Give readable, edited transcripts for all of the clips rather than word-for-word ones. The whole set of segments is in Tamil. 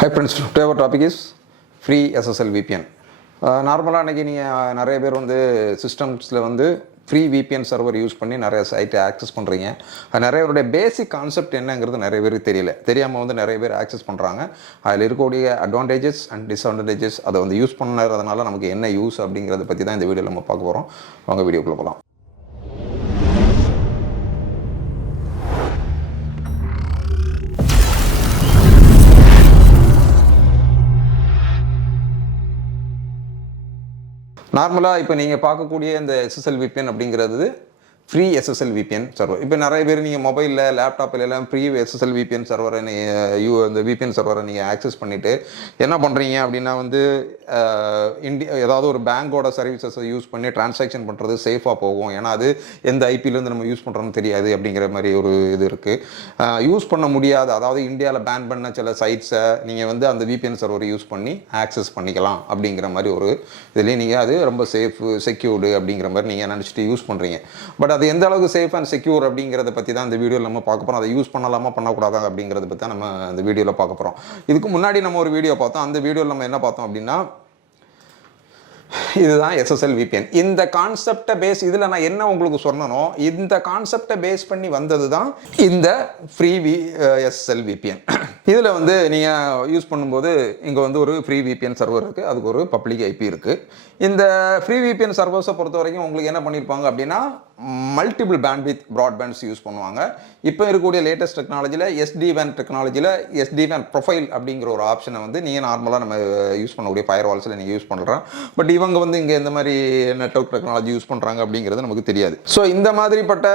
Hi friends, today our topic is free SSL VPN. நார்மலாக அன்றைக்கி நீங்கள் நிறைய பேர் வந்து சிஸ்டம்ஸில் வந்து ஃப்ரீ விபிஎன் சர்வர் யூஸ் பண்ணி நிறைய சைட்டை ஆக்சஸ் பண்ணுறீங்க. நிறையவருடைய பேசிக் கான்செப்ட் என்னங்கிறது நிறைய பேருக்கு தெரியாமல் வந்து நிறைய பேர் ஆக்சஸ் பண்ணுறாங்க. அதில் இருக்கக்கூடிய அட்வான்டேஜஸ் அண்ட் டிஸ்அட்வான்டேஜஸ் அதை வந்து யூஸ் பண்ணுறதுனால நமக்கு என்ன யூஸ் அப்படிங்கிறத பற்றி தான் இந்த வீடியோவில் நம்ம பார்க்க போகிறோம். வாங்க வீடியோக்குள்ளே போகலாம். நார்மலாக இப்போ நீங்கள் பார்க்கக்கூடிய இந்த எஸ்எஸ்எல் விபிஎன் அப்படிங்கிறது ஃப்ரீ எஸ்எஸ்எல் விபிஎன் சர்வர். இப்போ நிறைய பேர் நீங்கள் மொபைலில் லேப்டாப்பில் எல்லாம் ஃப்ரீ எஸ்எஸ்எல் விபிஎன் சர்வரை இந்த விபிஎன் சர்வரை நீங்கள் ஆக்சஸ் பண்ணிவிட்டு என்ன பண்ணுறீங்க அப்படின்னா வந்து ஏதாவது ஒரு பேங்கோட சர்வீசஸை யூஸ் பண்ணி டிரான்சாக்ஷன் பண்ணுறது சேஃபாக போகும். ஏன்னா அது எந்த ஐபிலேருந்து நம்ம யூஸ் பண்ணுறோன்னு தெரியாது அப்படிங்கிற மாதிரி ஒரு இது இருக்குது. யூஸ் பண்ண முடியாத, அதாவது இந்தியாவில் பேன் பண்ண சில சைட்ஸை நீங்கள் வந்து அந்த விபிஎன் சர்வரை யூஸ் பண்ணி ஆக்சஸ் பண்ணிக்கலாம் அப்படிங்கிற மாதிரி ஒரு இதுலேயே நீங்கள் அது ரொம்ப செக்யூர்டு அப்படிங்கிற மாதிரி நீங்கள் நினச்சிட்டு யூஸ் பண்ணுறீங்க. பட் அது எந்த அளவுக்கு சேஃப் அண்ட் செக்யூர் அப்படிங்கிறத பற்றி தான் இந்த வீடியோவில் நம்ம பார்க்க போகிறோம். அதை யூஸ் பண்ணலாமா பண்ணக்கூடாதா அப்படிங்கிறத பற்றி தான் நம்ம இந்த வீடியோவில் பார்க்க போகிறோம். இதுக்கு முன்னாடி நம்ம ஒரு வீடியோ பார்த்தோம். அந்த வீடியோவில் நம்ம என்ன பார்த்தோம் அப்படின்னா, இதுதான் எஸ்எஸ்எல் விபிஎன். இந்த கான்செப்டை பேஸ் இதில் நான் என்ன உங்களுக்கு சொன்னனோ இந்த கான்செப்டை பேஸ் பண்ணி வந்தது தான் இந்த ஃப்ரீ எஸ்எஸ்எல் விபிஎன். இதில் வந்து நீங்கள் யூஸ் பண்ணும்போது இங்கே வந்து ஒரு ஃப்ரீ விபிஎன் சர்வர் இருக்குது, அதுக்கு ஒரு பப்ளிக் ஐபி இருக்குது. இந்த ஃப்ரீ விபிஎன் சர்வர்ஸை பொறுத்த வரைக்கும் உங்களுக்கு என்ன பண்ணியிருப்பாங்க அப்படின்னா, மல்டிபிள் பேண்ட்வித் ப்ராட்பேண்ட்ஸ் யூஸ் பண்ணுவாங்க. இப்போ இருக்கக்கூடிய லேட்டஸ்ட் டெக்னாலஜியில் SD-WAN டெக்னாலஜியில் SD-WAN ப்ரொஃபைல் அப்படிங்கிற ஒரு ஆப்ஷனை வந்து நீங்கள் நார்மலாக நம்ம யூஸ் பண்ணக்கூடிய ஃபயர் வால்ஸில் நீங்கள் யூஸ் பண்ணுறோம். பட் இவங்க வந்து இங்கே எந்த மாதிரி நெட்வொர்க் டெக்னாலஜி யூஸ் பண்ணுறாங்க அப்படிங்கிறது நமக்கு தெரியாது. ஸோ இந்த மாதிரிப்பட்ட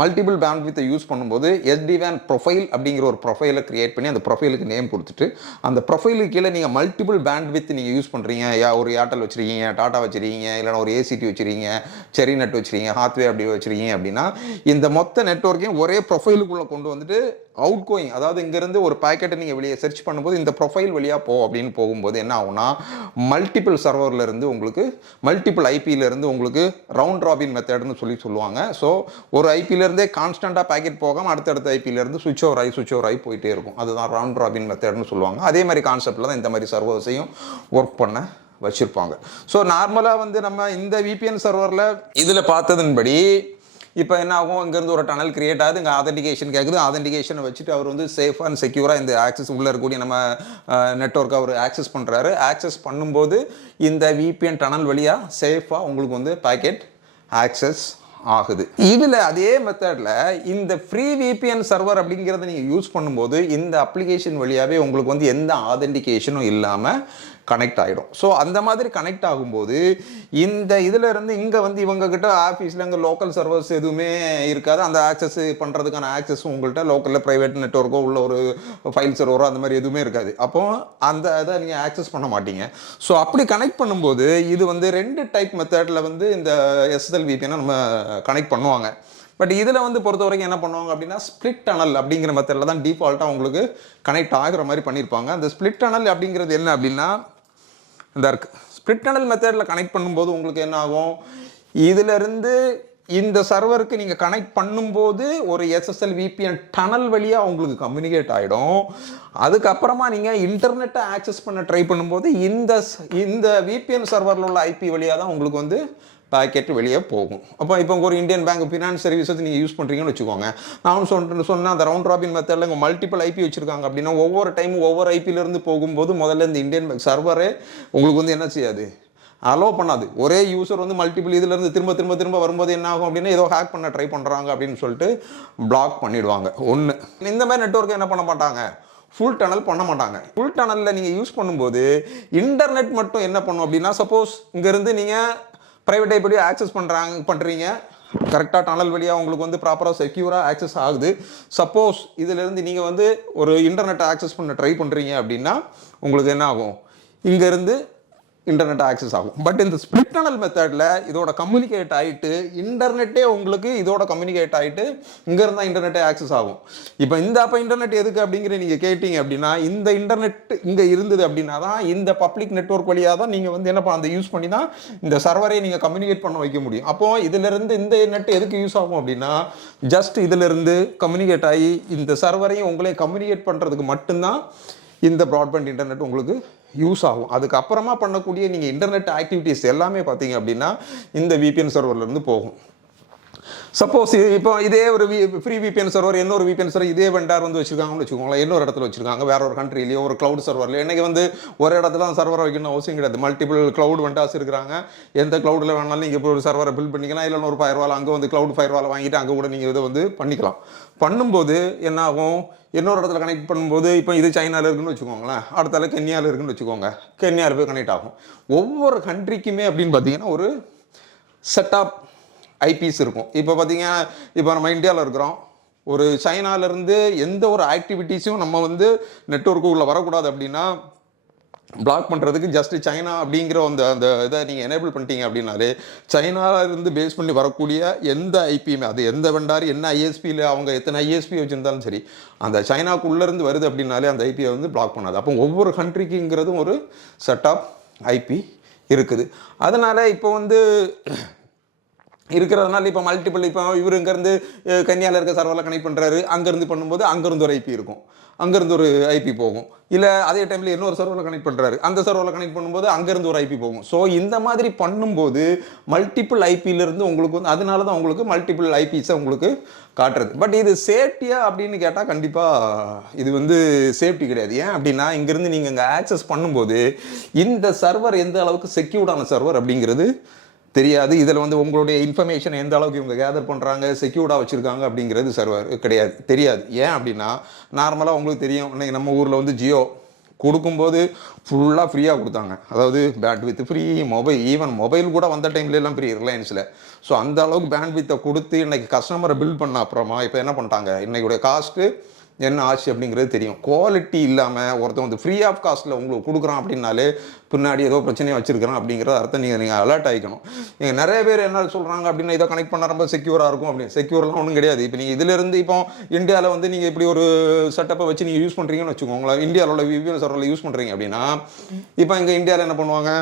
மல்டிபிள் பேண்ட்வித்தை யூஸ் பண்ணும்போது SD-WAN ப்ரொஃபைல் அப்படிங்கிற ஒரு ப்ரொஃபைலை கிரியேட் பண்ணி அந்த ப்ரொஃபைலுக்கு நேம் கொடுத்துட்டு அந்த ப்ரொஃபைலுக்கு கீழே நீங்கள் மல்டிபிள் பேண்ட்வித் நீங்கள் யூஸ் பண்ணுறீங்க. ஒரு ஏர்டெல் வச்சுருக்கீங்க, டாட்டா வச்சுருக்கீங்க, இல்லைனா ஒரு ACT வச்சுருக்கீங்க, செரி நெட் வச்சுருக்கீங்க, ஹாத்வே அப்படி வச்சுருக்கீங்க அப்படின்னா இந்த மொத்த நெட்வொர்க்கையும் ஒரே ப்ரொஃபைலுக்குள்ளே கொண்டு வந்துட்டு அவுட் கோயிங், அதாவது இங்கேருந்து ஒரு பேக்கெட்டை நீங்கள் வெளியே சர்ச் பண்ணும்போது இந்த ப்ரொஃபைல் வழியாக அப்படின்னு போகும்போது என்ன ஆகும்னா, மல்டிபிள் சர்வர்லேருந்து உங்களுக்கு மல்டிபிள் ஐபியிலேருந்து உங்களுக்கு ரவுண்ட் ராபின் மெத்தட்னு சொல்லுவாங்க. ஸோ ஒரு ஐபியிலேருந்தே கான்ஸ்டண்ட்டாக பேக்கெட் போகாமல் அடுத்தடுத்த ஐபியிலேருந்து சுவிட்ச் ஓவர் ஆகி போயிட்டே இருக்கும். அதுதான் ரவுண்ட் ராபின் மெத்தட்னு சொல்லுவாங்க. அதே மாதிரி கான்செப்டில் தான் இந்த மாதிரி சர்வர்ஸையும் ஒர்க் பண்ண வச்சுருப்பாங்க. ஸோ நார்மலாக வந்து நம்ம இந்த விபிஎன் சர்வரில் இதில் பார்த்ததன்படி இப்போ என்ன ஆகும், இங்கேருந்து ஒரு டனல் கிரியேட் ஆகுது, இங்கே ஆதென்டிகேஷன் கேட்குது. ஆதென்டிகேஷனை வச்சுட்டு அவர் வந்து சேஃபாக அண்ட் செக்யூராக இந்த ஆக்சஸ் உள்ளே இருக்கக்கூடிய நம்ம நெட்வொர்க்கை அவர் ஆக்சஸ் பண்ணுறாரு. ஆக்சஸ் பண்ணும்போது இந்த விபிஎன் டனல் வழியாக சேஃபாக உங்களுக்கு வந்து பேக்கெட் ஆக்சஸ் ஆகுது. இதில் அதே மெத்தடில் இந்த ஃப்ரீ விபிஎன் சர்வர் அப்படிங்கிறத நீங்கள் யூஸ் பண்ணும்போது இந்த அப்ளிகேஷன் வழியாகவே உங்களுக்கு வந்து எந்த ஆதென்டிகேஷனும் இல்லாமல் கனெக்ட் ஆகிடும். ஸோ அந்த மாதிரி கனெக்ட் ஆகும்போது இந்த இதில் இருந்து இங்கே வந்து இவங்ககிட்ட ஆஃபீஸில் இங்கே லோக்கல் சர்வர்ஸ் எதுவுமே இருக்காது. அந்த ஆக்சஸ் பண்ணுறதுக்கான ஆக்சஸும் உங்கள்கிட்ட லோக்கலில் ப்ரைவேட் நெட்வொர்க்கோ உள்ள ஒரு ஃபைல் சர்வரோ அந்த மாதிரி எதுவுமே இருக்காது. அப்போது அந்த இதை நீங்கள் ஆக்சஸ் பண்ண மாட்டீங்க. ஸோ அப்படி கனெக்ட் பண்ணும்போது இது வந்து 2 டைப் மெத்தடில் வந்து இந்த SSL VPN நம்ம கனெக்ட் பண்ணுவாங்க. பட் இதில் வந்து பொறுத்த வரைக்கும் என்ன பண்ணுவாங்க அப்படின்னா, ஸ்பிளிட் டனல் அப்படிங்கிற மெத்தடில் தான் டிஃபால்ட்டாக உங்களுக்கு கனெக்ட் ஆகிற மாதிரி பண்ணியிருப்பாங்க. அந்த ஸ்பிளிட் டனல் அப்படிங்கிறது என்ன அப்படின்னா, இந்த இருக்குது ஸ்பிளிட் டனல் மெத்தடில் கனெக்ட் பண்ணும்போது உங்களுக்கு என்ன ஆகும், இதிலிருந்து இந்த சர்வருக்கு நீங்கள் கனெக்ட் பண்ணும்போது ஒரு SSL VPN டனல் வழியாக உங்களுக்கு கம்யூனிகேட் ஆகிடும். அதுக்கப்புறமா நீங்கள் இன்டர்நெட்டை ஆக்சஸ் பண்ண ட்ரை பண்ணும்போது இந்த VPN சர்வரில் உள்ள IP வழியாக தான் உங்களுக்கு வந்து பேக்கெட் வெளியே போகும். அப்போ இப்போ ஒரு இந்தியன் பேங்க் ஃபினான்ஸ் சர்வீசஸ் நீங்கள் யூஸ் பண்ணுறீங்கன்னு வச்சுக்கோங்க. நான் சொன்னால் அந்த ரவுண்ட் ராபின் மெத்தடில் இங்கே மல்டிபிள் ஐபி வச்சுருக்காங்க அப்படின்னா ஒவ்வொரு டைமும் ஒவ்வொரு ஐபியிலேருந்து போகும்போது முதல்ல இந்த இந்தியன் பேங்க் சர்வரே உங்களுக்கு வந்து என்ன செய்யாது, அலோவ் பண்ணாது. ஒரே யூசர் வந்து மல்டிபிள் இதிலேருந்து திரும்ப வரும்போது என்ன ஆகும் அப்படின்னா, ஏதோ ஹேக் பண்ண ட்ரை பண்ணுறாங்க அப்படின்னு சொல்லிட்டு பிளாக் பண்ணிவிடுவாங்க. ஒன்று, இந்த மாதிரி நெட்வொர்க்கை என்ன பண்ண மாட்டாங்க, ஃபுல் டனல் பண்ண மாட்டாங்க. ஃபுல் டனலில் நீங்கள் யூஸ் பண்ணும்போது இன்டர்நெட் மட்டும் என்ன பண்ணும் அப்படின்னா, சப்போஸ் இங்கேருந்து நீங்கள் ப்ரைவேட் ஐபி ஆக்சஸ் பண்ணுறீங்க, கரெக்டாக டனல் வழியாக உங்களுக்கு வந்து ப்ராப்பராக செக்யூராக ஆக்சஸ் ஆகுது. சப்போஸ் இதிலேருந்து நீங்கள் வந்து ஒரு இன்டர்நெட்டை ஆக்சஸ் பண்ண ட்ரை பண்ணுறீங்க அப்படின்னா உங்களுக்கு என்ன ஆகும், இங்கேருந்து இன்டர்நெட் ஆக்சஸ் ஆகும். பட் இந்த ஸ்பிளிட் டனல் மெத்தடில் இதோட கம்யூனிகேட் ஆகிட்டு இன்டர்நெட்டே உங்களுக்கு இதோட கம்யூனிகேட் ஆகிட்டு இங்கேருந்து இன்டர்நெட்டே ஆக்சஸ் ஆகும். இப்போ இன்டர்நெட் எதுக்கு அப்படிங்கிற நீங்கள் கேட்டீங்க அப்படின்னா, இந்த இன்டர்நெட் இங்கே இருந்தது அப்படின்னா தான் இந்த பப்ளிக் நெட்வொர்க் வழியாக தான் நீங்கள் வந்து என்ன அந்த யூஸ் பண்ணி தான் இந்த சர்வரை நீங்கள் கம்யூனிகேட் பண்ண வைக்க முடியும். அப்போது இதிலிருந்து இந்த நெட் எதுக்கு யூஸ் ஆகும் அப்படின்னா, ஜஸ்ட் இதிலிருந்து கம்யூனிகேட் ஆகி இந்த சர்வரையும் உங்களே கம்யூனிகேட் பண்ணுறதுக்கு மட்டும்தான் இந்த ப்ராட்பேண்ட் இன்டர்நெட் உங்களுக்கு யூஸ் ஆகும். அதுக்கப்புறமா பண்ணக்கூடிய நீங்கள் இன்டர்நெட் ஆக்டிவிட்டீஸ் எல்லாமே பார்த்தீங்க அப்படின்னா இந்த விபிஎன் சர்வர்லேருந்து போகும். சப்போஸ் இப்போ இதே ஒரு ஃப்ரீ விபிஎன் சர்வர் இன்னொரு விபிஎன் சர்வர் இதே வெண்டார் வந்து வச்சுருக்காங்கன்னு வச்சுக்கோங்களேன், இன்னொரு இடத்துல வச்சுருக்காங்க வேற ஒரு கண்ட்ரிலேயோ ஒரு க்ளவுட் சர்வர்லையோ. இன்றைக்கி வந்து ஒரு இடத்துல தான் சர்வரை வைக்கணும் அவசியம் கிடையாது. மல்டிபிள் க்ளவுட் வெண்டார்ஸ் இருக்கிறாங்க. எந்த க்ளவுடில் வேணாலும் நீங்கள் இப்போ ஒரு சர்வரை பில்ட் பண்ணிக்கலாம். இல்லைன்னா ஒரு ஃபயர்வால் அங்கே வந்து க்ளவுட் ஃபயர்வால் வாங்கிட்டு அங்கே கூட நீங்கள் இதை வந்து பண்ணிக்கலாம். பண்ணும்போது என்ன ஆகும், இன்னொரு இடத்துல கனெக்ட் பண்ணும்போது இப்போ இது சைனாவில் இருக்குன்னு வச்சுக்கோங்களேன், அடுத்தால கென்யாவில் இருக்குன்னு வச்சுக்கோங்க, கென்யாவில் போய் கனெக்ட் ஆகும். ஒவ்வொரு கண்ட்ரிக்குமே அப்படின்னு பார்த்தீங்கன்னா ஒரு செட்டப் ஐபிஸ் இருக்கும். இப்போ பார்த்தீங்கன்னா இப்போ நம்ம இந்தியாவில் இருக்கிறோம், ஒரு சைனாவிலேருந்து எந்த ஒரு ஆக்டிவிட்டீஸும் நம்ம வந்து நெட்வொர்க்குள்ளே வரக்கூடாது அப்படின்னா பிளாக் பண்ணுறதுக்கு ஜஸ்ட் சைனா அப்படிங்கிற அந்த இதை நீங்கள் எனேபிள் பண்ணிட்டீங்க அப்படின்னாலே சைனாவிலேருந்து பேஸ் பண்ணி வரக்கூடிய எந்த ஐபியுமே, அது எந்த வெண்டார் என்ன ஐஎஸ்பியில் அவங்க எத்தனை ஐஎஸ்பி வச்சுருந்தாலும் சரி, அந்த சைனாக்குள்ளேருந்து வருது அப்படின்னாலே அந்த ஐபியை வந்து பிளாக் பண்ணாது. அப்போ ஒவ்வொரு கண்ட்ரிக்குங்கிறதும் ஒரு செட் ஆஃப் ஐபி இருக்குது. அதனால் இப்போ வந்து இருக்கிறதுனால இப்போ மல்டிபிள் இப்போ இவர் இங்கேருந்து கன்னியாவில் இருக்க சர்வரில் கனெக்ட் பண்ணுறாரு, அங்கேருந்து பண்ணும்போது அங்கேருந்து ஒரு ஐபி இருக்கும், அங்கேருந்து ஒரு ஐபி போகும். இல்லை அதே டைமில் இன்னொரு சர்வரில் கனெக்ட் பண்ணுறாரு, அந்த சர்வரில் கனெக்ட் பண்ணும்போது அங்கேருந்து ஒரு ஐபி போகும். ஸோ இந்த மாதிரி பண்ணும்போது மல்டிபிள் ஐபியிலிருந்து உங்களுக்கு வந்து அதனால தான் உங்களுக்கு மல்டிபிள் ஐபிஸை உங்களுக்கு காட்டுறது. பட் இது சேஃப்டியா அப்படின்னு கேட்டால் கண்டிப்பாக இது வந்து சேஃப்டி கிடையாது. ஏன் அப்படின்னா இங்கேருந்து நீங்கள் இங்கே ஆக்சஸ் பண்ணும்போது இந்த சர்வர் எந்த அளவுக்கு செக்யூர்டான சர்வர் அப்படிங்கிறது தெரியாது. இதில் வந்து உங்களுடைய இன்ஃபர்மேஷன் எந்த அளவுக்கு இவங்க கேதர் பண்ணுறாங்க, செக்யூர்டாக வச்சுருக்காங்க அப்படிங்கிறது சர்வர் கிடையாது, தெரியாது. ஏன் அப்படின்னா நார்மலாக உங்களுக்கு தெரியும், இன்றைக்கி நம்ம ஊரில் வந்து ஜியோ கொடுக்கும்போது ஃபுல்லாக ஃப்ரீயாக கொடுத்தாங்க. அதாவது bandwidth free, even mobile கூட வந்த டைம்லாம் ஃப்ரீ ரிலையன்ஸில். ஸோ அந்த அளவுக்கு பேண்ட் வித்தை கொடுத்து இன்றைக்கி கஸ்டமரை பில்ட் பண்ண அப்புறமா இப்போ என்ன பண்ணிட்டாங்க, இன்றைக்குடைய காஸ்ட்டு என்ன ஆச்சு அப்படிங்கிறது தெரியும். குவாலிட்டி இல்லாமல் ஒருத்தன் வந்து ஃப்ரீ ஆஃப் காஸ்ட்டில் உங்களுக்கு கொடுக்குறான் அப்படின்னாலே பின்னாடி ஏதோ பிரச்சனையை வச்சுருக்கிறான் அப்படிங்கிறத அர்த்தம் நீங்கள் அலர்ட் ஆகிக்கணும். நீங்கள் நிறைய பேர் என்ன சொல்கிறாங்க அப்படின்னா இதை கனெக்ட் பண்ண ரொம்ப செக்யூராக இருக்கும் அப்படின்னு. செக்யூர்லாம் ஒன்றும் கிடையாது. இப்போ நீங்கள் இதிலிருந்து இப்போ இந்தியாவில் வந்து நீங்கள் இப்படி ஒரு செட்டப்பை வச்சு நீங்கள் யூஸ் பண்ணுறீங்கன்னு வச்சுக்கோங்களேன், இந்தியாவில் விபிஎன் சர்வரில் யூஸ் பண்ணுறீங்க அப்படின்னா இப்போ இங்கே இந்தியாவில் என்ன பண்ணுவாங்க,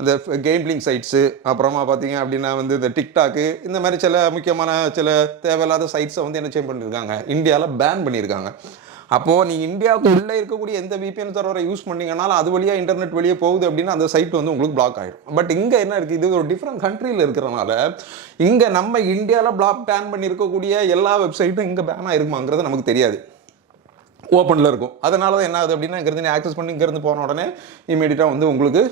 இந்த கேம்லிங் சைட்ஸு, அப்புறமா பார்த்தீங்க அப்படின்னா வந்து இந்த டிக்டாக்கு, இந்த மாதிரி சில முக்கியமான சில தேவையில்லாத சைட்ஸை வந்து என்ன சேஞ்ச் பண்ணியிருக்காங்க, இந்தியாவில் பேன் பண்ணியிருக்காங்க. அப்போது நீங்கள் இந்தியாவுக்கு உள்ளே இருக்கக்கூடிய எந்த விபிஎன் சர்வரை யூஸ் பண்ணிங்கனாலும் அது வழியாக இன்டர்நெட் வெளியே போகுது அப்படின்னா அந்த சைட் வந்து உங்களுக்கு பிளாக் ஆகிடும். பட் இங்கே என்ன இருக்குது, இது ஒரு டிஃப்ரெண்ட் கண்ட்ரியில் இருக்கிறனால இங்கே நம்ம இந்தியாவில் பிளாக் பேன் பண்ணியிருக்கக்கூடிய எல்லா வெப்சைட்டும் இங்கே பேன் ஆகிருக்குமாங்கிறது நமக்கு தெரியாது, ஓப்பனில் இருக்கும். அதனால தான் என்ன ஆகுது அப்படின்னா இங்கேருந்து நீ ஆக்சஸ் பண்ணி இங்கேருந்து போன உடனே இமீடியட்டாக வந்து உங்களுக்கு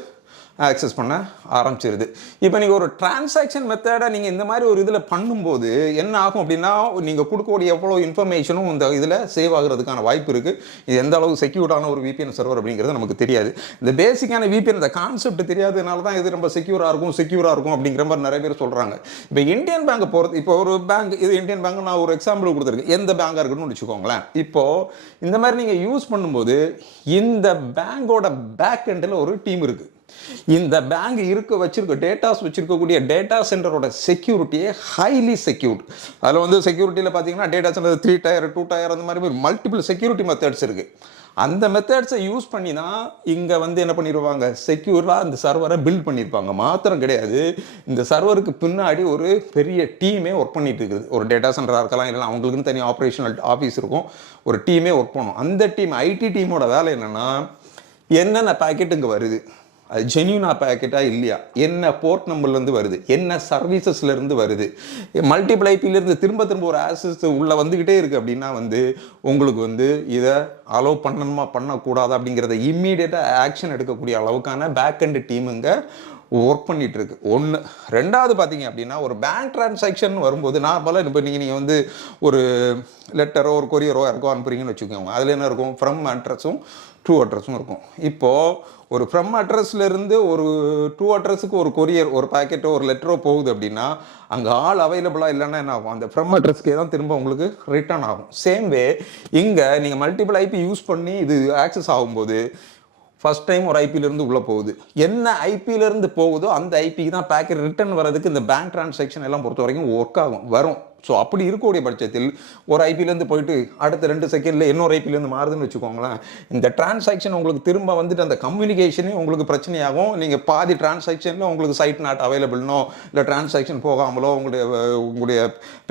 ஆக்சஸ் பண்ண ஆரம்பிச்சிருது. இப்போ நீங்கள் ஒரு டிரான்சாக்ஷன் மெத்தடை நீங்கள் இந்த மாதிரி ஒரு இதில் பண்ணும்போது என்ன ஆகும் அப்படின்னா நீங்கள் கொடுக்கக்கூடிய எவ்வளோ இன்ஃபர்மேஷனும் இந்த இதில் சேவ் ஆகிறதுக்கான வாய்ப்பு இருக்குது. இது எந்த அளவுக்கு செக்யூர்டான ஒரு விபிஎன் சர்வர் அப்படிங்கிறது நமக்கு தெரியாது. இந்த பேசிக்கான விபிஎன் இந்த கான்செப்ட் தெரியாததுனால தான் இது ரொம்ப செக்யூராக இருக்கும் அப்படிங்கிற மாதிரி நிறைய பேர் சொல்கிறாங்க. இப்போ இந்தியன் பேங்கை பொறுத்து, இப்போ ஒரு பேங்க், இது இந்தியன் பேங்க் நான் ஒரு எக்ஸாம்பிள் கொடுத்துருக்கேன், எந்த பேங்காக இருக்குன்னு வச்சுக்கோங்களேன். இப்போது இந்த மாதிரி நீங்கள் யூஸ் பண்ணும்போது இந்த பேங்கோட பேக் எண்டில் ஒரு டீம் இருக்குது. இந்த பேங்க் வச்சிருக்க டேட்டாஸ் வச்சிருக்கக்கூடிய டேட்டா சென்டரோட செக்யூரிட்டியே ஹைலி செக்யூர்ட். அதில் வந்து செக்யூரிட்டியில் பார்த்தீங்கன்னா டேட்டா சென்டர் 3 டயர் 2 டயர் அந்த மாதிரி மல்டிபிள் செக்யூரிட்டி மெத்தட்ஸ் இருக்குது. அந்த மெத்தட்ஸை யூஸ் பண்ணி தான் இங்கே வந்து என்ன பண்ணிடுவாங்க, செக்யூராக இந்த சர்வரை பில்ட் பண்ணியிருப்பாங்க. மாத்திரம் கிடையாது, இந்த சர்வருக்கு பின்னாடி ஒரு பெரிய டீமே ஒர்க் பண்ணிட்டு இருக்குது. ஒரு டேட்டா சென்டராக இருக்கலாம், இல்லைனா அவங்களுக்குன்னு தனி ஆப்ரேஷனல் ஆஃபீஸ் இருக்கும், ஒரு டீமே ஒர்க் பண்ணும். அந்த டீம் ஐடி டீமோட வேலை என்னென்னா என்னென்ன பேக்கெட் இங்கே வருது, அது ஜென்யூனா பேக்கெட்டாக இல்லையா, என்ன போர்ட் நம்பர்லேருந்து வருது, என்ன சர்வீசஸ்லேருந்து வருது, மல்டிபிள் ஐபியிலேருந்து திரும்ப ஒரு ஆக்சஸ் உள்ளே வந்துக்கிட்டே இருக்குது அப்படின்னா வந்து உங்களுக்கு வந்து இதை அலோவ் பண்ணணுமா பண்ணக்கூடாது அப்படிங்கிறத இம்மீடியட்டாக ஆக்ஷன் எடுக்கக்கூடிய அளவுக்கான பேக் அண்ட் டீமுங்க ஒர்க் பண்ணிகிட்டு இருக்கு. ஒன்று. ரெண்டாவது பார்த்தீங்க அப்படின்னா ஒரு பேங்க் டிரான்சாக்ஷன் வரும்போது நார்மலாக இப்போ நீங்கள் வந்து ஒரு லெட்டரோ ஒரு கொரியரோ யாருக்கோ அனுப்புறீங்கன்னு வச்சுக்கோங்க, அதில் என்ன இருக்கும், ஃப்ரம் அட்ரஸும் ட்ரூ அட்ரஸும் இருக்கும். இப்போது ஒரு ஃப்ரம் அட்ரஸ்லேருந்து ஒரு ட்ரூ அட்ரஸுக்கு ஒரு கொரியர் ஒரு பேக்கெட்டோ ஒரு லெட்டரோ போகுது அப்படின்னா அங்கே ஆள் அவைலபிளாக இல்லைன்னா என்ன ஆகும், அந்த ஃப்ரம் அட்ரஸ்க்கே தான் திரும்ப உங்களுக்கு ரிட்டர்ன் ஆகும். சேம் வே இங்கே நீங்கள் மல்டிபிள் ஐபி யூஸ் பண்ணி இது ஆக்சஸ் ஆகும்போது ஃபஸ்ட் டைம் ஒரு ஐபியிலேருந்து உள்ளே போகுது, என்ன ஐபியிலேருந்து போகுதோ அந்த ஐபிக்கு தான் பேக்கெட் ரிட்டர்ன் வரதுக்கு இந்த பேங்க் டிரான்சாக்ஷன் எல்லாம் பொறுத்த வரைக்கும் ஒர்க் ஆகும் வரும். ஸோ அப்படி இருக்கக்கூடிய பட்சத்தில் ஒரு ஐபியிலேருந்து போயிட்டு அடுத்த 2 செகண்டில் இன்னொரு ஐபியிலேருந்து மாறுதுன்னு வச்சுக்கோங்களேன், இந்த டிரான்சாக்ஷன் உங்களுக்கு திரும்ப வந்துட்டு அந்த கம்யூனிகேஷனே உங்களுக்கு பிரச்சனையாகும். நீங்கள் பாதி டிரான்சாக்ஷனில் உங்களுக்கு சைட் நாட் அவைலபிள்னோ இல்லை டிரான்சாக்ஷன் போகாமலோ உங்களுடைய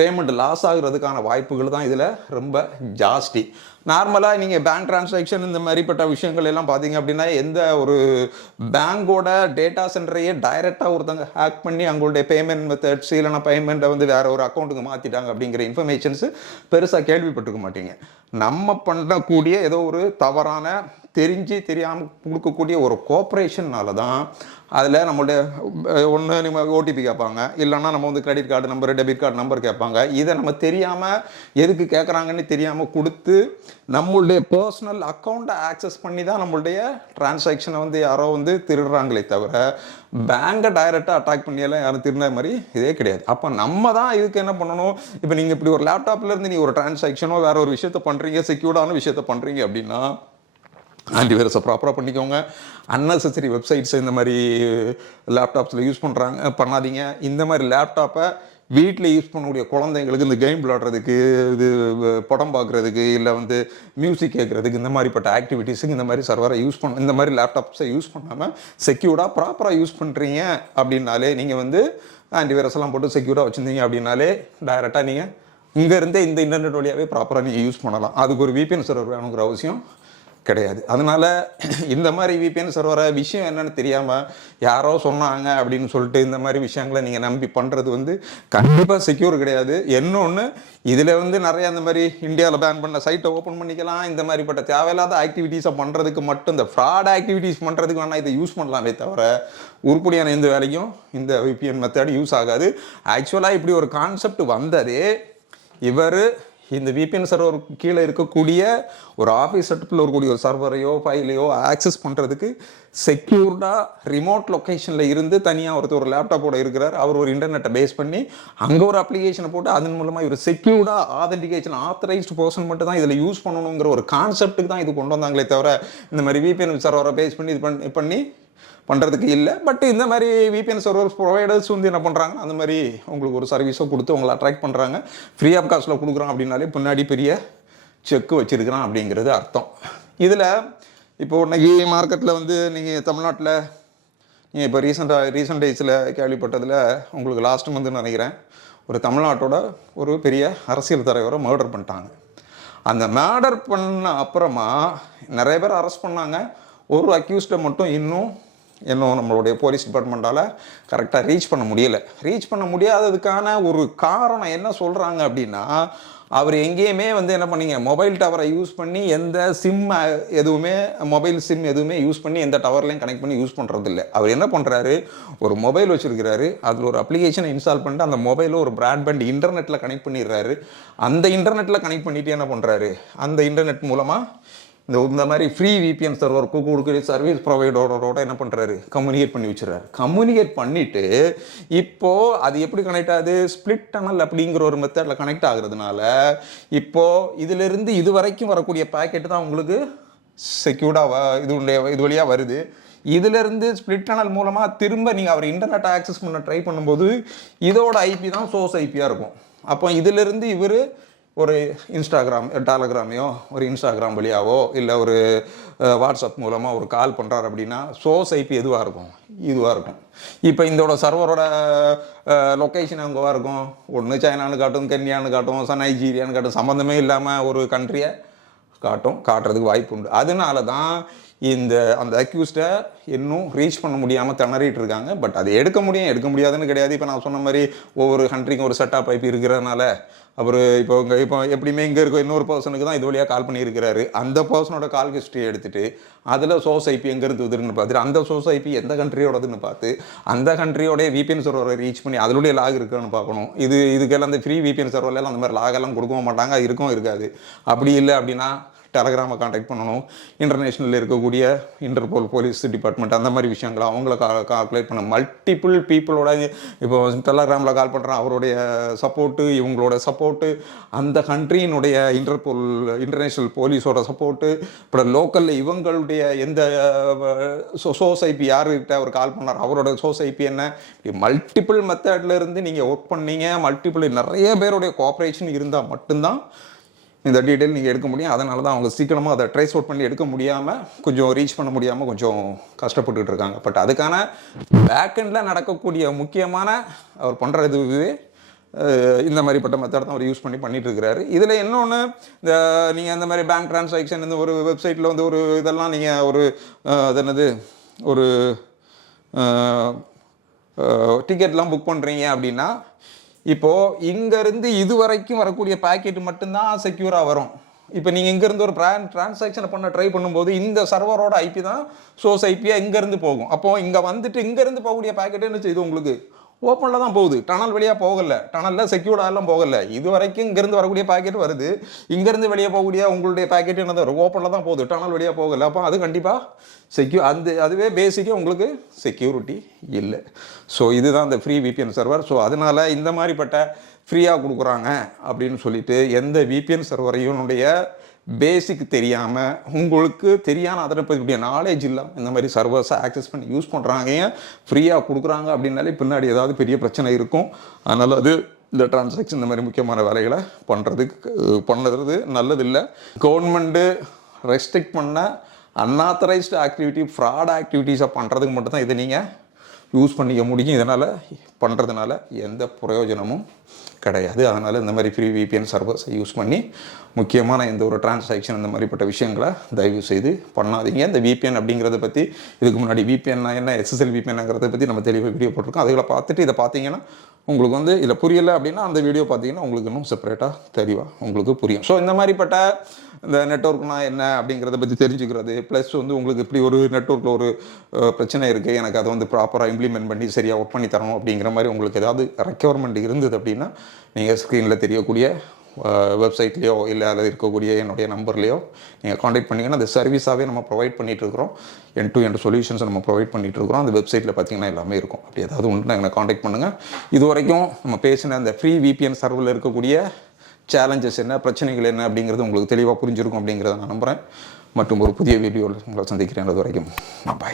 பேமெண்ட் லாஸ் ஆகுறதுக்கான வாய்ப்புகள் தான் இதில் ரொம்ப ஜாஸ்தி. நார்மலாக நீங்கள் பேங்க் டிரான்சாக்ஷன் இந்த மாதிரிப்பட்ட விஷயங்கள் எல்லாம் பார்த்தீங்க அப்படின்னா எந்த ஒரு பேங்கோட டேட்டா சென்டரையே டைரெக்டாக ஒருத்தங்க ஹேக் பண்ணி அவங்களுடைய பேமெண்ட் மெத்தட்ஸ் இல்லைனா பேமெண்ட்டை வந்து வேற ஒரு அக்கௌண்ட்டுக்கு மாற்றிட்டாங்க அப்படிங்கிற இன்ஃபர்மேஷன்ஸ் பெருசாக கேள்விப்பட்டிருக்க மாட்டீங்க. நம்ம பண்ணக்கூடிய ஏதோ ஒரு தவறான தெரியாமல் கொடுக்கக்கூடிய ஒரு கோஆப்ரேஷன்னால தான் அதில் நம்மளுடைய ஒன்று நம்ம ஓடிபி கேட்பாங்க, இல்லைன்னா நம்ம வந்து credit card number debit card number கேட்பாங்க. இதை நம்ம தெரியாமல் எதுக்கு கேட்குறாங்கன்னு தெரியாமல் கொடுத்து நம்மளுடைய பர்சனல் அக்கௌண்ட்டை ஆக்சஸ் பண்ணி தான் நம்மளுடைய டிரான்சாக்ஷனை வந்து யாரோ வந்து திருடுறாங்களே தவிர பேங்கை டைரெக்டாக அட்டாக் பண்ணியெல்லாம் யாரும் திருடுற மாதிரி இதே கிடையாது. அப்போ நம்ம தான் இதுக்கு என்ன பண்ணணும், இப்போ நீங்கள் இப்படி ஒரு லேப்டாப்லேருந்து நீங்கள் ஒரு டிரான்சாக்ஷனோ வேற ஒரு விஷயத்த பண்ணுறீங்க, செக்யூர்டான விஷயத்த பண்ணுறீங்க அப்படின்னா ஆன்டிவைரஸை ப்ராப்பராக பண்ணிக்கோங்க. அன்னெசரி வெப்சைட்ஸ் இந்த மாதிரி லேப்டாப்ஸில் யூஸ் பண்ணாதீங்க. இந்த மாதிரி லேப்டாப்பை வீட்டில் யூஸ் பண்ணக்கூடிய குழந்தைங்களுக்கு இந்த கேம் விளையாடுறதுக்கு, இது படம் பார்க்குறதுக்கு, இல்லை வந்து மியூசிக் கேட்குறதுக்கு, இந்த மாதிரிப்பட்ட ஆக்டிவிட்டீஸுக்கு இந்த மாதிரி சர்வரை இந்த மாதிரி லேப்டாப்ஸை யூஸ் பண்ணாமல் செக்யூர்டாக ப்ராப்பராக யூஸ் பண்ணுறீங்க அப்படின்னாலே, நீங்கள் வந்து ஆன்டிவைரஸ் எல்லாம் போட்டு செக்யூர்டாக வச்சுருந்தீங்க அப்படின்னாலே டைரெக்டாக நீங்கள் இங்கேருந்தே இந்த இன்டர்நெட் வழியாகவே ப்ராப்பராக நீங்கள் யூஸ் பண்ணலாம். அதுக்கு ஒரு VPN சர்வர் வேணுங்கிற அவசியம் கிடையாது. அதனால இந்த மாதிரி VPN சர்வரை விஷயம் என்னன்னு தெரியாமல் யாரோ சொன்னாங்க அப்படின்னு சொல்லிட்டு இந்த மாதிரி விஷயங்களை நீங்கள் நம்பி பண்ணுறது வந்து கண்டிப்பாக செக்யூர் கிடையாது. இன்னொன்று, இதில் வந்து நிறைய இந்த மாதிரி இந்தியாவில் பேன் பண்ண சைட்டை ஓப்பன் பண்ணிக்கலாம். இந்த மாதிரிப்பட்ட தேவையில்லாத ஆக்டிவிட்டீஸை பண்ணுறதுக்கு மட்டும், இந்த ஃப்ராட் ஆக்டிவிட்டீஸ் பண்ணுறதுக்கு வேணால் இதை யூஸ் பண்ணலாமே தவிர உருப்படியான எந்த வேலைக்கும் இந்த VPN மெத்தட் யூஸ் ஆகாது. ஆக்சுவலாக இப்படி ஒரு கான்செப்ட் வந்ததே இவர் இந்த VPN சர்வர் கீழே இருக்கக்கூடிய ஒரு ஆஃபீஸ் செட்டப்பில் இருக்கக்கூடிய ஒரு சர்வரையோ ஃபைலையோ ஆக்சஸ் பண்ணுறதுக்கு செக்யூர்டாக ரிமோட் லொக்கேஷனில் இருந்து தனியாக ஒருத்தர் ஒரு லேப்டாப்போட இருக்கிறார். அவர் ஒரு இன்டர்நெட்டை பேஸ் பண்ணி அங்கே ஒரு அப்ளிகேஷனை போட்டு அதன் மூலமாக இவர் செக்யூர்டாக ஆதென்டிகேஷன் ஆத்தரைஸ்டு பர்சன் மட்டும் தான் இதில் யூஸ் பண்ணணுங்கிற ஒரு கான்செப்ட்டுக்கு தான் இது கொண்டு வந்தாங்களே தவிர இந்த மாதிரி VPN சர்வரை பேஸ் பண்ணி இது பண்ணி பண்ணுறதுக்கு இல்லை. பட் இந்த மாதிரி VPN சர்வர் ப்ரொவைடர்ஸ் வந்து என்ன பண்ணுறாங்க, அந்த மாதிரி உங்களுக்கு ஒரு சர்வீஸோ கொடுத்து உங்களை அட்ராக்ட் பண்ணுறாங்க. ஃப்ரீ ஆஃப் காஸ்ட்டில் கொடுக்குறோம் அப்படின்னாலே பின்னாடி பெரிய செக்கு வச்சுருக்கிறான் அப்படிங்கிறது அர்த்தம். இதில் இப்போ இன்னைக்கு மார்க்கெட்டில் வந்து நீங்கள் தமிழ்நாட்டில் நீங்கள் இப்போ ரீசெண்ட் டேஸில் கேள்விப்பட்டதில் உங்களுக்கு லாஸ்ட் மந்த்னு நினைக்கிறேன், ஒரு தமிழ்நாட்டோட ஒரு பெரிய அரசியல் தலைவரை மர்டர் பண்ணிட்டாங்க. அந்த மர்டர் பண்ண அப்புறமா நிறைய பேர் அரெஸ்ட் பண்ணாங்க. ஒரு அக்யூஸ்டை மட்டும் இன்னும் நம்மளுடைய போலீஸ் டிபார்ட்மெண்ட்டால் கரெக்டாக ரீச் பண்ண முடியாததுக்கான ஒரு காரணம் என்ன சொல்கிறாங்க அப்படின்னா, அவர் எங்கேயுமே வந்து என்ன பண்ணீங்க, மொபைல் டவரை யூஸ் பண்ணி எந்த மொபைல் சிம் எதுவுமே யூஸ் பண்ணி எந்த டவர்லையும் கனெக்ட் பண்ணி யூஸ் பண்ணுறது இல்லை. அவர் என்ன பண்ணுறாரு, ஒரு மொபைல் வச்சுருக்கிறாரு, அதில் ஒரு அப்ளிகேஷனை இன்ஸ்டால் பண்ணிட்டு அந்த மொபைலில் ஒரு பிராட்பேண்ட் இன்டர்நெட்டில் கனெக்ட் பண்ணிடுறாரு. அந்த இன்டர்நெட்டில் கனெக்ட் பண்ணிவிட்டு என்ன பண்ணுறாரு, அந்த இன்டர்நெட் மூலமாக இந்த மாதிரி ஃப்ரீ VPN சர்வர் கொடுக்குற சர்வீஸ் ப்ரொவைடரோட என்ன பண்ணுறாரு, கம்யூனிகேட் பண்ணி வச்சுறாரு. கம்யூனிகேட் பண்ணிவிட்டு இப்போது அது எப்படி கனெக்ட் ஆகுது, ஸ்பிளிட் டனல் அப்படிங்கிற ஒரு மெத்தடில் கனெக்ட் ஆகுறதுனால இப்போது இதிலிருந்து இது வரைக்கும் வரக்கூடிய பேக்கெட்டு தான் உங்களுக்கு செக்யூர்டாக இது வழியாக வருது. இதிலிருந்து ஸ்பிளிட் டனல் மூலமாக திரும்ப நீங்கள் அவர் இன்டர்நெட்டை ஆக்சஸ் பண்ண ட்ரை பண்ணும்போது இதோட IP தான் சோர்ஸ் IP-யாக இருக்கும். அப்போ இதிலிருந்து இவர் ஒரு டெலகிராமையோ ஒரு இன்ஸ்டாகிராம் வழியாவோ இல்லை ஒரு வாட்ஸ்அப் மூலமாக ஒரு கால் பண்ணுறாரு அப்படின்னா சோர்ஸ் IP இதுவாக இருக்கும். இப்போ இதோட சர்வரோட லொக்கேஷன் எங்கேவா இருக்கும், ஒன்று சைனான்னு காட்டும், கென்யான்னு காட்டும், நைஜீரியான்னு காட்டும், சம்மந்தமே இல்லாமல் ஒரு கண்ட்ரியை காட்டுறதுக்கு வாய்ப்பு உண்டு. அதனால தான் அந்த அக்யூஸ்டை இன்னும் ரீச் பண்ண முடியாமல் திணறிட்டு இருக்காங்க. பட் அது எடுக்க முடியாதுன்னு கிடையாது. இப்போ நான் சொன்ன மாதிரி ஒவ்வொரு கண்ட்ரிக்கும் ஒரு செட்டாப் IP இருக்கிறதுனால அவர் இப்போ எப்படியுமே இங்கே இருக்க இன்னொரு பர்சனுக்கு தான் இது வழியாக கால் பண்ணியிருக்கிறாரு. அந்த பர்சனோட கால் ஹிஸ்ட்ரி எடுத்துகிட்டு அதில் சோர்ஸ் IP எங்கேருந்து வருதுன்னு பார்த்துட்டு அந்த சோர்ஸ் IP எந்த கண்ட்ரியோடதுன்னு பார்த்து அந்த கண்ட்ரியோடைய VPN சர்வரை ரீச் பண்ணி அதனுடைய லாக் இருக்குன்னு பார்க்கணும். இதுக்கெல்லாம் அந்த ஃப்ரீ VPN சர்வர்லாம் அந்த மாதிரி லாகெல்லாம் கொடுக்க மாட்டாங்க, இருக்காது. அப்படி இல்லை அப்படின்னா டெலகிராமை கான்டாக்ட் பண்ணணும். இன்டர்நேஷ்னலில் இருக்கக்கூடிய இன்டர்போல் போலீஸ் டிபார்ட்மெண்ட் அந்த மாதிரி விஷயங்களை அவங்கள கால்குலேட் பண்ண மல்டிபிள் பீப்புளோட இப்போ டெலகிராமில் கால் பண்ணுறேன், அவருடைய சப்போர்ட்டு, இவங்களோட சப்போர்ட்டு, அந்த கண்ட்ரியினுடைய இன்டர்நேஷ்னல் போலீஸோட சப்போர்ட்டு, இப்போ லோக்கலில் இவங்களுடைய எந்த சோர்ஸ் IP யாருக்கிட்ட அவர் கால் பண்ணார், அவரோட சோர்ஸ் IP என்ன, இப்படி மல்டிபிள் மெத்தட்ல இருந்து நீங்கள் ஒர்க் பண்ணீங்க. நிறைய பேருடைய கோஆப்ரேஷன் இருந்தால் மட்டும்தான் இந்த டீட்டெயில் நீங்கள் எடுக்க முடியும். அதனால தான் அவங்க சீக்கிரமாக அதை ட்ரேஸ் அவுட் பண்ணி எடுக்க முடியாமல், கொஞ்சம் ரீச் பண்ண முடியாமல் கொஞ்சம் கஷ்டப்பட்டுட்டு இருக்காங்க. பட் அதுக்கான பேக்கெண்டில் நடக்கக்கூடிய முக்கியமான அவர் பண்ணுறது இந்த மாதிரிப்பட்ட மெத்தட் தான் அவர் யூஸ் பண்ணிட்டு இருக்கிறாரு. இதில் இன்னொன்று, இந்த நீங்கள் அந்த மாதிரி பேங்க் ட்ரான்சாக்ஷன் இந்த ஒரு வெப்சைட்டில் வந்து ஒரு இதெல்லாம் நீங்கள் ஒரு அது என்னது ஒரு டிக்கெட்லாம் புக் பண்ணுறீங்க அப்படின்னா, இப்போது இங்கேருந்து இது வரைக்கும் வரக்கூடிய பேக்கெட் மட்டும்தான் செக்யூராக வரும். இப்போ நீங்கள் இங்கேருந்து ஒரு ட்ரான்சாக்ஷனை பண்ண ட்ரை பண்ணும்போது இந்த சர்வரோட ஐபி தான் சோர்ஸ் ஐபியாக இங்கேருந்து போகும். அப்போது இங்கே வந்துட்டு இங்கேருந்து போகக்கூடிய பேக்கெட்டு என்ன செய்யுது, உங்களுக்கு ஓப்பனில் தான் போகுது, டனல் வழியாக போகலை, டனலில் செக்யூர்டாலாம் போகலை. இது வரைக்கும் இங்கேருந்து வரக்கூடிய பேக்கெட் வருது, இங்கேருந்து வெளியே போகக்கூடிய உங்களுடைய பேக்கெட் என்னது ஓப்பனில் தான் போகுது, டனல் வழியாக போகலை. அப்போ அது கண்டிப்பாக அதுவே பேசிக்காக உங்களுக்கு செக்யூரிட்டி இல்லை. ஸோ இதுதான் இந்த ஃப்ரீ விபிஎன் சர்வர். ஸோ அதனால் இந்த மாதிரிப்பட்ட ஃப்ரீயாக கொடுக்குறாங்க அப்படின்னு சொல்லிட்டு எந்த விபிஎன் சர்வரையும் பேசிக் தெரியாமல், உங்களுக்கு தெரியாமல் அதனை பற்றிய நாலேஜ் இல்லாமல் இந்த மாதிரி சர்வர்ஸை ஆக்சஸ் பண்ணி யூஸ் பண்ணுறாங்க. ஃப்ரீயாக கொடுக்குறாங்க அப்படின்னாலே பின்னாடி ஏதாவது பெரிய பிரச்சனை இருக்கும். அதனால் அது இந்த டிரான்சாக்ஷன் இந்த மாதிரி முக்கியமான வேலைகளை பண்ணுறது நல்லதில்லை. கவர்மெண்ட்டு ரெஸ்ட்ரிக்ட் பண்ண அன்ஆத்தரைஸ்டு ஆக்டிவிட்டி, ஃப்ராட் ஆக்டிவிட்டீஸை பண்ணுறதுக்கு மட்டும்தான் இதை நீங்கள் யூஸ் பண்ணிக்க முடியும். இதனால் பண்ணுறதுனால எந்த பிரயோஜனமும் கிடையாது. அதனால் இந்த மாதிரி ஃப்ரீ விபிஎன் சர்வர்ஸை யூஸ் பண்ணி முக்கியமான எந்த ஒரு டிரான்சாக்ஷன் இந்த மாதிரிப்பட்ட விஷயங்களை தயவு செய்து பண்ணாதீங்க. இந்த விபிஎன் அப்படிங்கிறத பற்றி இதுக்கு முன்னாடி விபிஎன் என்ன, எஸ்எஸ்எல் விபிஎன்ங்கிறத பற்றி நம்ம தெளிவாக வீடியோ போட்டிருக்கோம். அதுகளை பார்த்துட்டு இதை பார்த்தீங்கன்னா உங்களுக்கு வந்து இதில் புரியலை அப்படின்னா அந்த வீடியோ பார்த்தீங்கன்னா உங்களுக்கு இன்னும் செப்பரேட்டாக தெளிவாக உங்களுக்கு புரியும். ஸோ இந்த மாதிரிப்பட்ட இந்த நெட்வொர்க்னா என்ன அப்படிங்கிறத பற்றி தெரிஞ்சுக்கிறது, ப்ளஸ் வந்து உங்களுக்கு இப்படி ஒரு நெட்வொர்க்கில் ஒரு பிரச்சனை இருக்குது, எனக்கு அதை வந்து ப்ராப்பராக இம்ப்ளிமெண்ட் பண்ணி சரியாக ஒர்க் பண்ணி தரணும் அப்படிங்கிற மாதிரி உங்களுக்கு ஏதாவது ரெக்யர்மெண்ட் இருந்தது அப்படின்னா நீங்கள் ஸ்க்ரீனில் தெரியக்கூடிய வெப்சைட்லேயோ இல்லை அதில் இருக்கக்கூடிய என்னுடைய நம்பர்லேயோ நீங்கள் காண்டாக்ட் பண்ணிங்கன்னா அந்த சர்வீஸாகவே நம்ம ப்ரொவைட் பண்ணிகிட்ருக்குறோம். எண்ட் டு எண்ட் சொல்யூஷன்ஸ் நம்ம ப்ரொவைட் பண்ணிகிட்ருக்குறோம். அந்த வெப்சைட்டில் பார்த்தீங்கன்னா எல்லாமே இருக்கும். அப்படி ஏதாவது ஒன்று எங்களை காண்டாக்ட் பண்ணுங்கள். இது வரைக்கும் நம்ம பேசின அந்த ஃப்ரீ விபிஎன் சர்வரில் இருக்கக்கூடிய சேலஞ்சஸ் என்ன, பிரச்சனைகள் என்ன அப்படிங்கிறது உங்களுக்கு தெளிவாக புரிஞ்சிருக்கும் அப்படிங்கிறத நான் நம்புகிறேன். மற்றும் ஒரு புதிய வீடியோவில் உங்களை சந்திக்கிறேன். அது வரைக்கும் பாய்.